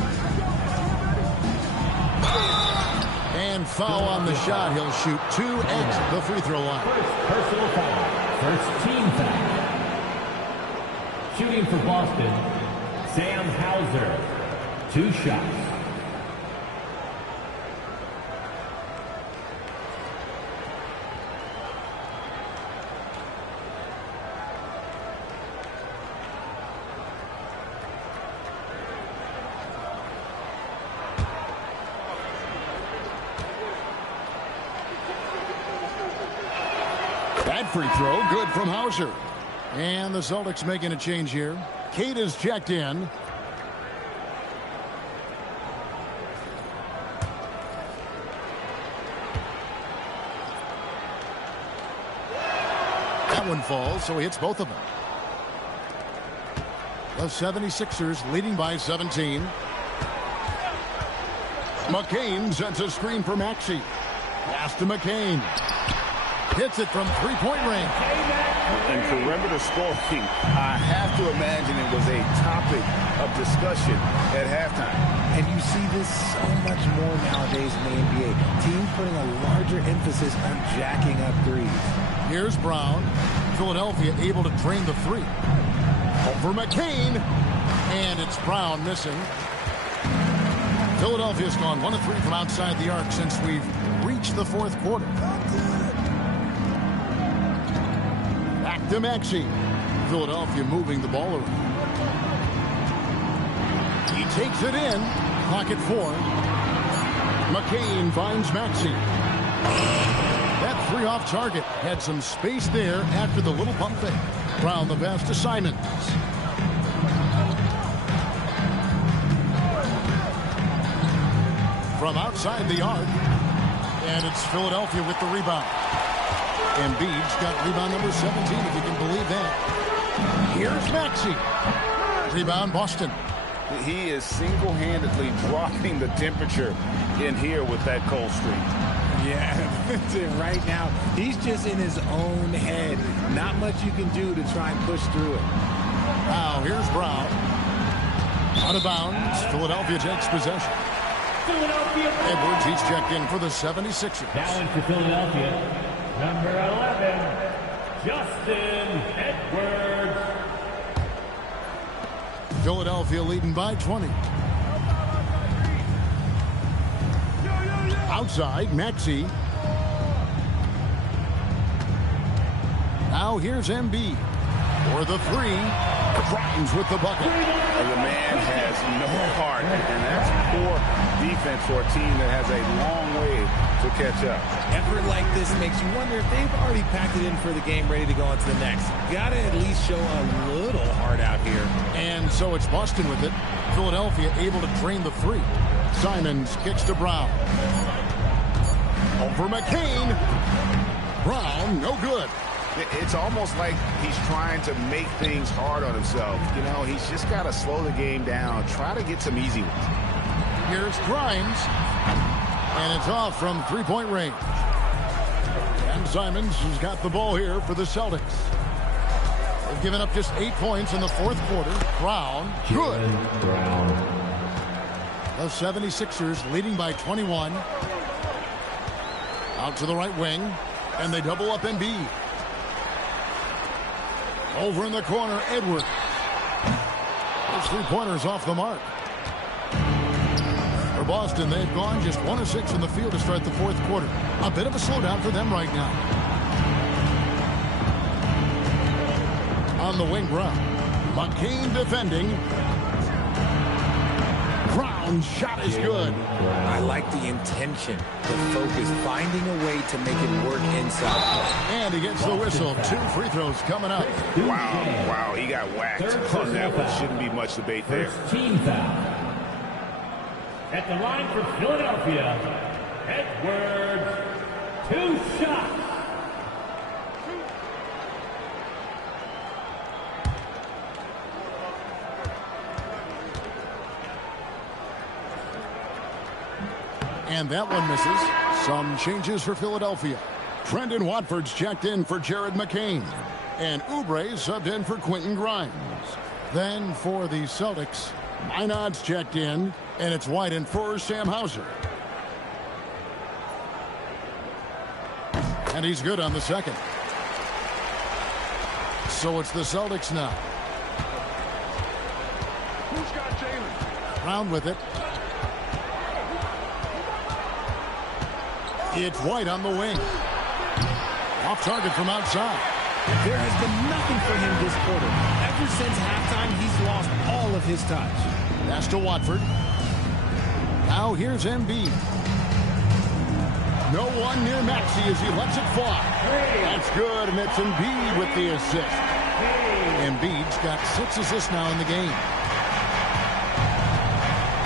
And foul on the shot. He'll shoot 2 at the free throw line. First personal foul. First team foul. Shooting for Boston, Sam Hauser. 2 shots. That free throw, good from Hauser. And the Celtics making a change here. Kate is checked in. That one falls, so he hits both of them. The 76ers leading by 17. McCain sets a screen for Maxey. Pass to McCain. Hits it from three-point range. And perimeter scoring, I have to imagine it was a topic of discussion at halftime. And you see this so much more nowadays in the NBA. Teams putting a larger emphasis on jacking up threes. Here's Brown. Philadelphia able to drain the three. Over McCain. And it's Brown missing. Philadelphia's gone 1 of 3 from outside the arc since we've reached the fourth quarter. Back to Maxey. Philadelphia moving the ball around. He takes it in. Clock at 4. McCain finds Maxey. That three off target. Had some space there after the little pump fake. Brown the pass to Simons. From outside the arc. And it's Philadelphia with the rebound. Embiid's got rebound number 17, if you can believe that. Here's Maxey. Rebound Boston. He is single-handedly dropping the temperature in here with that cold streak. Yeah, right now, he's just in his own head. Not much you can do to try and push through it. Now, here's Brown. Out of bounds. Philadelphia takes possession. Edwards, he's checked in for the 76ers. Now into Philadelphia, number 11, Justin Edwards. Philadelphia leading by 20. Outside, Maxey. Now here's Embiid for the three. Grimes with the bucket. And the man has no heart, and that's poor defense for a team that has a long way to catch up. Effort like this makes you wonder if they've already packed it in for the game, ready to go on to the next. Got to at least show a little heart out here. And so it's Boston with it. Philadelphia able to drain the three. Simons kicks to Brown. Over McCain. Brown, no good. It's almost like he's trying to make things hard on himself. You know, he's just got to slow the game down, try to get some easy ones. Here's Grimes. And it's off from three-point range. And Simons has got the ball here for the Celtics. They've given up just 8 points in the fourth quarter. Brown, good. Brown. The 76ers leading by 21. Out to the right wing. And they double up Embiid. Over in the corner, Edwards. Those three-pointers off the mark. For Boston, they've gone just 1 of 6 in the field to start the fourth quarter. A bit of a slowdown for them right now. On the wing, Brown. McCain defending. Brown's shot is good. I like the intention, the focus, finding a way to make it work inside. And he gets the whistle. 2 free throws coming up. Wow, he got whacked on that one. Shouldn't be much debate there. First team foul. At the line for Philadelphia, Edwards, 2 shots. And that one misses. Some changes for Philadelphia. Trendon Watford's checked in for Jared McCain. And Oubre subbed in for Quentin Grimes. Then for the Celtics, Minot's checked in. And it's White in for Sam Hauser. And he's good on the second. So it's the Celtics now. Who's got Jalen? Brown with it. It's White on the wing. Off target from outside. There has been nothing for him this quarter. Ever since halftime, he's lost all of his touch. Pass to Watford. Now here's Embiid. No one near Maxey as he lets it fly. That's good, and it's Embiid with the assist. Embiid's got 6 assists now in the game.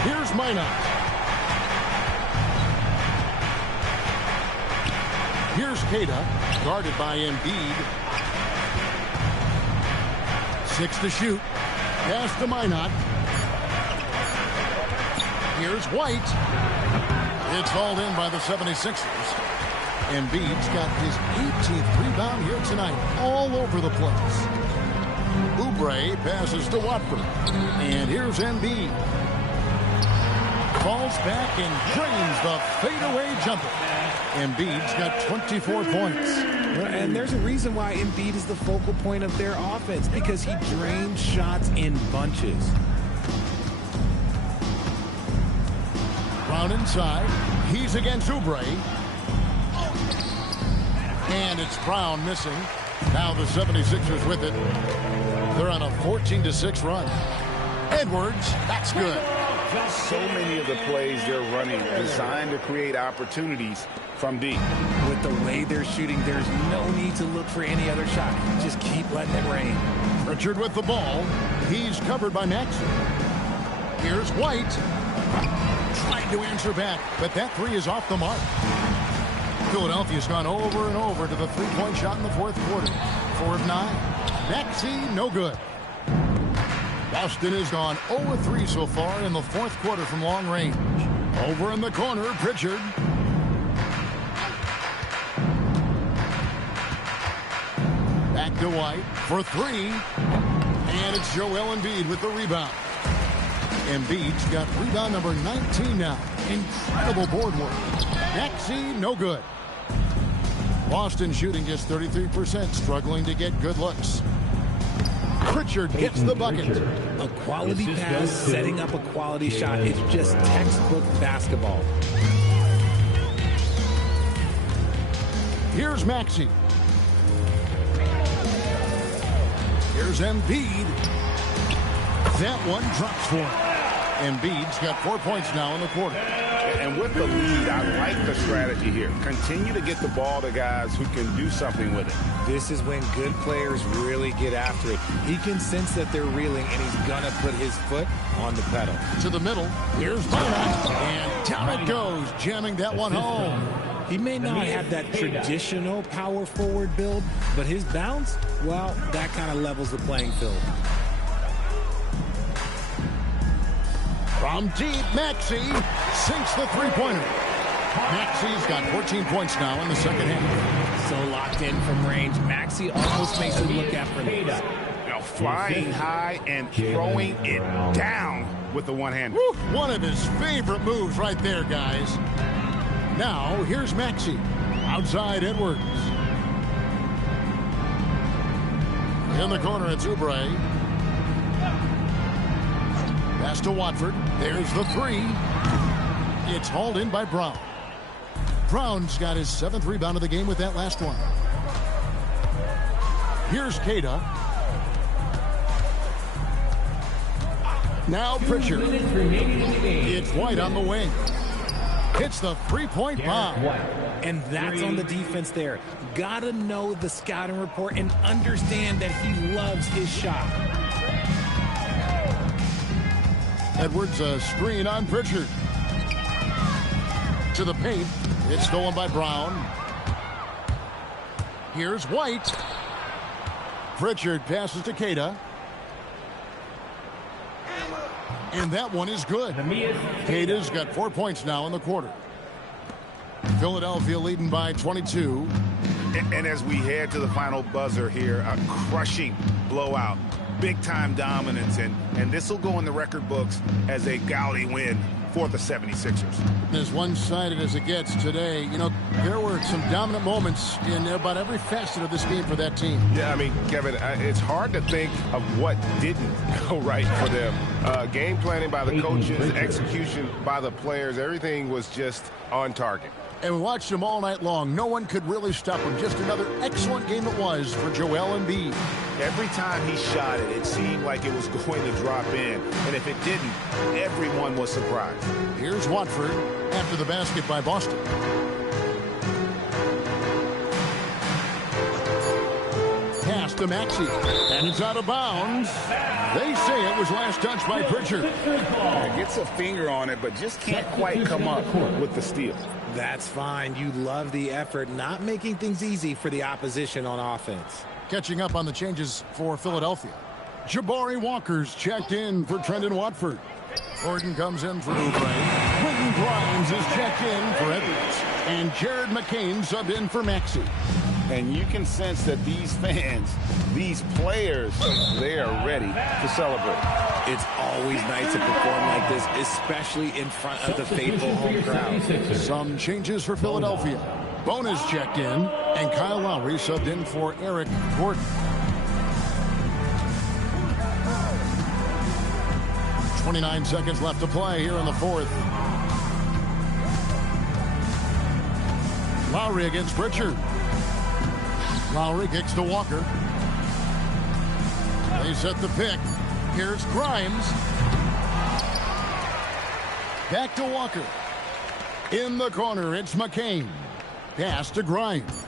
Here's Minot. Here's Keita, guarded by Embiid. 6 to shoot. Pass to Minot. Here's White. It's hauled in by the 76ers. Embiid's got his 18th rebound here tonight. All over the place. Oubre passes to Watford. And here's Embiid. Falls back and drains the fadeaway jumper. Embiid's got 24 points. And there's a reason why Embiid is the focal point of their offense, because he drains shots in bunches. Brown inside. He's against Oubre. And it's Brown missing. Now the 76ers with it. They're on a 14-6 run. Edwards, that's good. So many of the plays they're running designed to create opportunities from deep. With the way they're shooting, there's no need to look for any other shot. Just keep letting it rain. Pritchard with the ball. He's covered by Maxey. Here's White. Trying to answer back, but that three is off the mark. Philadelphia's gone over and over to the three-point shot in the fourth quarter. 4 of 9. Maxey, no good. Boston has gone 0-3 so far in the fourth quarter from long range. Over in the corner, Pritchard. Back to White for three. And it's Joel Embiid with the rebound. Embiid's got rebound number 19 now. Incredible board work. Maxey, no good. Boston shooting just 33%, struggling to get good looks. Pritchard gets the bucket. A quality pass, setting up a quality shot. It's just textbook basketball. Here's Maxey. Here's Embiid. That one drops for him. Embiid's got 4 points now in the quarter. And with the lead, I like the strategy here. Continue to get the ball to guys who can do something with it. This is when good players really get after it. He can sense that they're reeling, and he's going to put his foot on the pedal. To the middle. Here's Minot. And down it goes, jamming that one home. He may not have that traditional power forward build, but his bounce, well, that kind of levels the playing field. From deep, Maxey sinks the three-pointer. Maxey's got 14 points now in the second half. So locked in from range, Maxey almost makes him look effortless. You know, flying high and throwing it down with the one hand. One of his favorite moves right there, guys. Now, here's Maxey. Outside Edwards. In the corner, it's Oubre. Pass to Watford. There's the three. It's hauled in by Brown. Brown's got his 7th rebound of the game with that last one. Here's Keita. Now Pritchard. It's White on the wing. Hits the three-point bomb. And that's on the defense there. Gotta know the scouting report and understand that he loves his shot. Edwards, a screen on Pritchard. To the paint. It's stolen by Brown. Here's White. Pritchard passes to Keita. And that one is good. Keita's got 4 points now in the quarter. Philadelphia leading by 22. And as we head to the final buzzer here, a crushing blowout. Big-time dominance, and this will go in the record books as a gaudy win for the 76ers. As one-sided as it gets today, you know, there were some dominant moments in about every facet of this game for that team. Yeah, I mean, Kevin, it's hard to think of what didn't go right for them. Game planning by the coaches, execution by the players, everything was just on target. And we watched him all night long. No one could really stop him. Just another excellent game it was for Joel Embiid. Every time he shot it, it seemed like it was going to drop in. And if it didn't, everyone was surprised. Here's Watford after the basket by Boston. Pass to Maxey. And it's out of bounds. They say it was last touched by Pritchard. Gets a finger on it, but just can't quite come up with the steal. That's fine. You love the effort, not making things easy for the opposition on offense. Catching up on the changes for Philadelphia. Jabari Walker's checked in for Trendon Watford. Gordon comes in for Oubre. Quentin Grimes is checked in for Edwards. And Jared McCain subbed in for Maxey. And you can sense that these fans, these players, they are ready to celebrate. It's always nice to perform like this, especially in front of the faithful home crowd. Some changes for Philadelphia. Bonus checked in, and Kyle Lowry subbed in for Eric Gordon. 29 seconds left to play here in the fourth. Lowry against Pritchard. Lowry kicks to Walker. They set the pick. Here's Grimes. Back to Walker. In the corner, it's McCain. Pass to Grimes.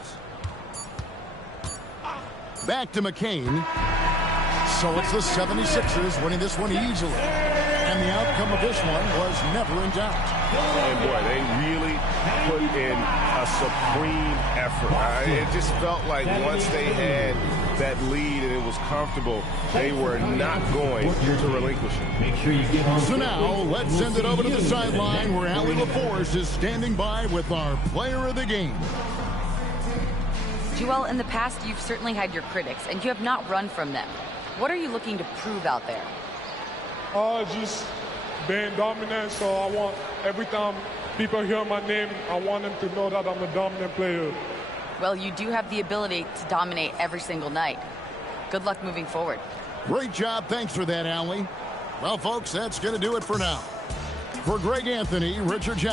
Back to McCain. So it's the 76ers winning this one easily. And the outcome of this one was never in doubt. And boy, they really put in a supreme effort. It just felt like once they had that lead and it was comfortable, they were not going to relinquish it. Make sure you give So now, let's send it over to the sideline where Allie LaForce is standing by with our player of the game. Joel, in the past, you've certainly had your critics, and you have not run from them. What are you looking to prove out there? Just being dominant, so I want, every time people hear my name, I want them to know that I'm a dominant player. Well, you do have the ability to dominate every single night. Good luck moving forward. Great job. Thanks for that, Allie. Well, folks, that's going to do it for now. For Greg Anthony, Richard Jeff.